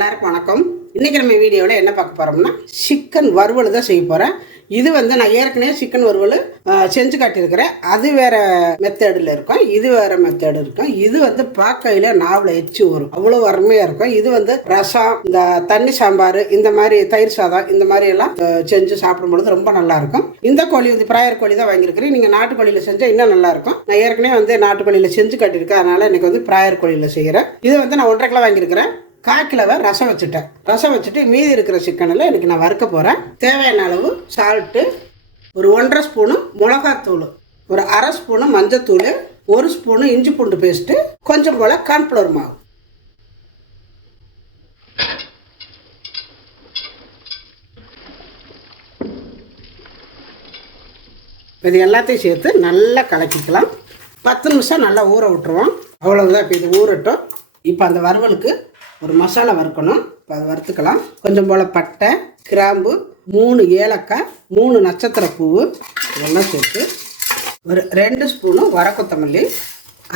எல்லாருக்கும் வணக்கம். இன்னைக்கு நம்ம வீடியோவில் என்ன பார்க்க போகிறோம்னா சிக்கன் வறுவல் தான் செய்ய போகிறேன் இது வந்து நான் ஏற்கனவே சிக்கன் வறுவல் செஞ்சு காட்டியிருக்கிறேன். அது வேறு மெத்தடில் இருக்கும். இது வேறு மெத்தடு இருக்கும். இது வந்து பார்க்கையில் நாவில் எச்சு வரும் அவ்வளோ அருமையாக இருக்கும். இது வந்து ரசம் இந்த தண்ணி சாம்பார் இந்த மாதிரி தயிர் சாதம் இந்த மாதிரி எல்லாம் செஞ்சு சாப்பிடும்பொழுது ரொம்ப நல்லாயிருக்கும் இந்த கோழி வந்து பிராயர் கோழி தான் வாங்கியிருக்கிறேன். நீங்கள் நாட்டுக்கோழியில் செஞ்சால் இன்னும் நல்லாயிருக்கும் நான் ஏற்கனவே வந்து நாட்டுக்கோழியில் செஞ்சு காட்டியிருக்கேன். அதனால் இன்னைக்கு வந்து பிராயர் கோழியில் செய்கிறேன் இது வந்து நான் ஒன்றரை கிலோ வாங்கியிருக்கிறேன். கால் ரசம் வச்சுட்டேன். ரசம் வச்சுட்டு மீதி இருக்கிற சிக்கனில் இன்னைக்கு நான் வறுக்க போகிறேன் தேவையான அளவு சால்ட்டு ஒரு ஒன்றரை ஸ்பூனு மிளகாத்தூள் ஒரு அரை ஸ்பூனு மஞ்சத்தூள் ஒரு ஸ்பூனு இஞ்சி பூண்டு பேஸ்ட்டு கொஞ்சம் போல் கார்ன்ஃப்ளவர் மாவு. இது எல்லாத்தையும் சேர்த்து நல்லா கலக்கிக்கலாம். பத்து நிமிஷம் நல்லா ஊற விட்டுருவோம். அவ்வளோதான் இப்போ இது ஊறட்டும். இப்போ அந்த வறுவலுக்கு ஒரு மசாலா வறுக்கணும். இப்போ வறுத்துக்கலாம். கொஞ்சம் போல் பட்டை கிராம்பு மூணு ஏலக்காய் மூணு நட்சத்திர பூவு. இதெல்லாம் சேர்த்து ஒரு ரெண்டு ஸ்பூனு வர கொத்தமல்லி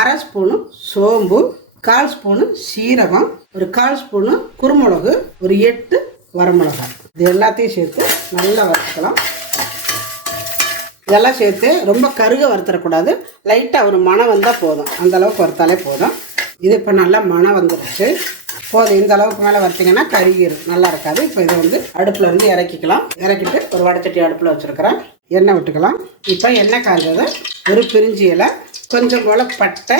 அரை ஸ்பூனு சோம்பு கால் ஸ்பூனு சீரகம் ஒரு கால் ஸ்பூனு குருமிளகு ஒரு எட்டு வரமிளகாய். இது எல்லாத்தையும் சேர்த்து நல்லா வறுத்துக்கலாம். இதெல்லாம் சேர்த்து ரொம்ப கருக வறுத்துடக்கூடாது லைட்டாக ஒரு மணம் வந்தால் போதும். அந்தளவுக்கு வறுத்தாலே போதும். இது இப்போ நல்லா மணம் வந்துடுச்சு போதும் இந்த அளவுக்கு மேலே வறுத்தீங்கன்னா கருகிரும் நல்லா இருக்காது. இப்போ இதை வந்து அடுப்பில் இருந்து இறக்கிக்கலாம். இறக்கிட்டு ஒரு வடச்சட்டி அடுப்பில் வச்சுருக்கிறேன். எண்ணெய் விட்டுக்கலாம். இப்போ எண்ணெய் காஞ்சதை ஒரு பிரிஞ்சி இலை கொஞ்சம் போல் பட்டை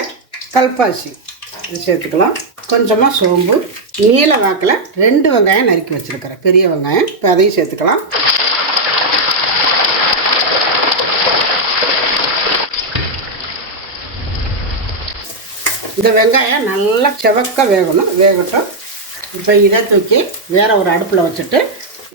கல்பாசி இது சேர்த்துக்கலாம். கொஞ்சமாக சோம்பு நீல வாக்கில் ரெண்டு வெங்காயம் நறுக்கி வச்சுருக்கிறேன். பெரிய வெங்காயம். இப்போ அதையும் சேர்த்துக்கலாம். இந்த வெங்காயம் நல்லா செவக்க வேகணும் வேகட்டும். இப்போ இதை தூக்கி வேற ஒரு அடுப்பில் வச்சுட்டு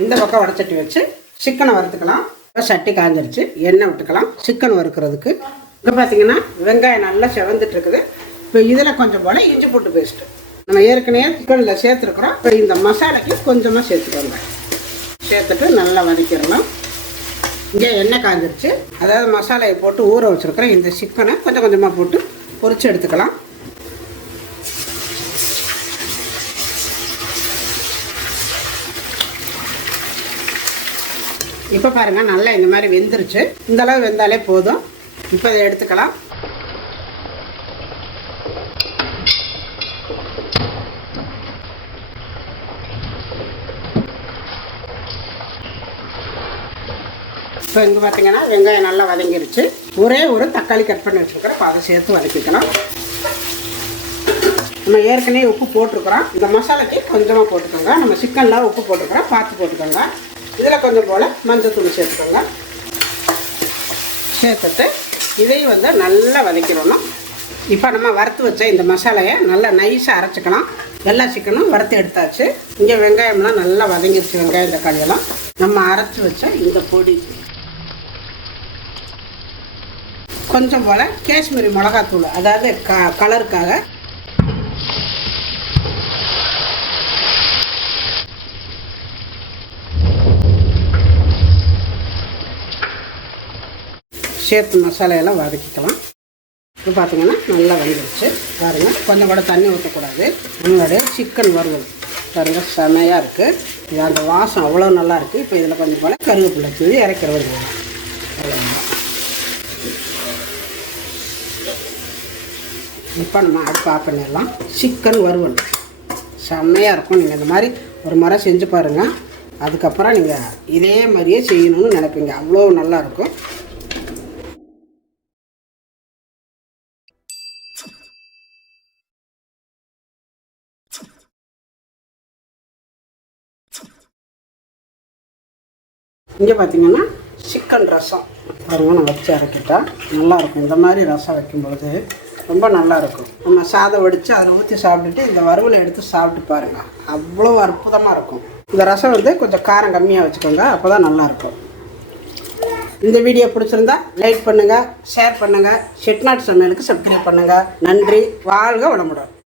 இந்த பக்கம் வடச்சட்டி வச்சு சிக்கனை வறுத்துக்கலாம். இப்போ சட்டி காஞ்சிருச்சு எண்ணெய் விட்டுக்கலாம். சிக்கன் வறுக்கிறதுக்கு. இப்போ பார்த்தீங்கன்னா வெங்காயம் நல்லா செவந்துட்டு இருக்குது. இப்போ இதில் கொஞ்சம் போல் இஞ்சி பூட்டு பேஸ்ட்டு நம்ம ஏற்கனவே சிக்கனில் சேர்த்துருக்குறோம். இப்போ இந்த மசாலாக்கு கொஞ்சமாக சேர்த்துக்கோங்க. சேர்த்துட்டு நல்லா வதக்கிடலாம் இங்கே எண்ணெய் காஞ்சிருச்சு. அதாவது மசாலையை போட்டு ஊற வச்சுருக்கிறேன் இந்த சிக்கனை கொஞ்சம் கொஞ்சமாக போட்டு பொறிச்சு எடுத்துக்கலாம். இப்போ பாருங்கள் நல்லா இந்த மாதிரி வெந்துருச்சு. இந்த அளவு வெந்தாலே போதும். இப்போ அதை எடுத்துக்கலாம். இப்போ இங்கே பார்த்தீங்கன்னா வெங்காயம் நல்லா வதங்கிருச்சு. ஒரே ஒரு தக்காளி கட் பண்ணி வச்சுருக்கிறேன். இப்போ அதை சேர்த்து வதக்கிக்கலாம் நம்ம ஏற்கனவே உப்பு போட்டிருக்கிறோம். இந்த மசாலாக்கு கொஞ்சமாக போட்டுக்கோங்க. நம்ம சிக்கனில் உப்பு போட்டுக்கிறோம். பார்த்து போட்டுக்கோங்க. இதில் கொஞ்சம் போல் மஞ்சத்தூள் சேர்த்துக்கோங்க. சேர்த்துட்டு இதையும் வந்து நல்லா வதக்கிடணும். இப்போ நம்ம வறுத்து வச்ச இந்த மசாலையை நல்லா நைஸாக அரைச்சிக்கலாம். எல்லா சிக்கனும் வறுத்து எடுத்தாச்சு. இங்கே வெங்காயம்லாம் நல்லா வதங்கிடுச்சு வெங்காயம் தக்காளியெல்லாம் நம்ம அரைச்சி வச்ச இந்த பொடி. கொஞ்சம் போல் காஷ்மீரி மிளகாத்தூள் அதாவது க கலருக்காக சேர்த்து மசாலையெல்லாம் வதக்கிக்கலாம். இப்போ பார்த்தீங்கன்னா நல்லா வந்துடுச்சு பாருங்கள் கொஞ்சம் கூட தண்ணி ஊற்றக்கூடாது நம்மளுடைய சிக்கன் வறுவல். பாருங்கள் செமையாக இருக்குது இது அந்த வாசம் அவ்வளோ நல்லா இருக்குது இப்போ இதில் கொஞ்சம் போல் கருவேப்பிலை தூவி இறக்கிறது இப்போ நம்ம அடுப்பு ஆஃப் பண்ணிடலாம். சிக்கன் வறுவல். செம்மையாக இருக்கும். நீங்கள் இந்த மாதிரி ஒரு முறை செஞ்சு பாருங்கள் அதுக்கப்புறம் நீங்கள் இதே மாதிரியே செய்யணும்னு நினைப்பீங்க. அவ்வளோ நல்லாயிருக்கும் இருக்கும் இங்கே பார்த்தீங்கன்னா சிக்கன் ரசம். பாருங்க நான் வச்சு அரைக்கிட்டா நல்லாயிருக்கும். இந்த மாதிரி ரசம் வைக்கும்பொழுது ரொம்ப நல்லா இருக்கும் நம்ம சாதம் வடித்து அதில் ஊற்றி சாப்பிட்டுட்டு இந்த வறுவலை எடுத்து சாப்பிட்டு பாருங்கள் அவ்வளோ அற்புதமாக இருக்கும். இந்த ரசம் வந்து கொஞ்சம் காரம் கம்மியாக வச்சுக்கோங்க அப்போ தான் நல்லாயிருக்கும். இந்த வீடியோ பிடிச்சிருந்தா லைக் பண்ணுங்கள் ஷேர் பண்ணுங்கள் செட்நாட் சமையலுக்கு சப்ஸ்கிரைப் பண்ணுங்கள் நன்றி வாழ்க வளமுடன்.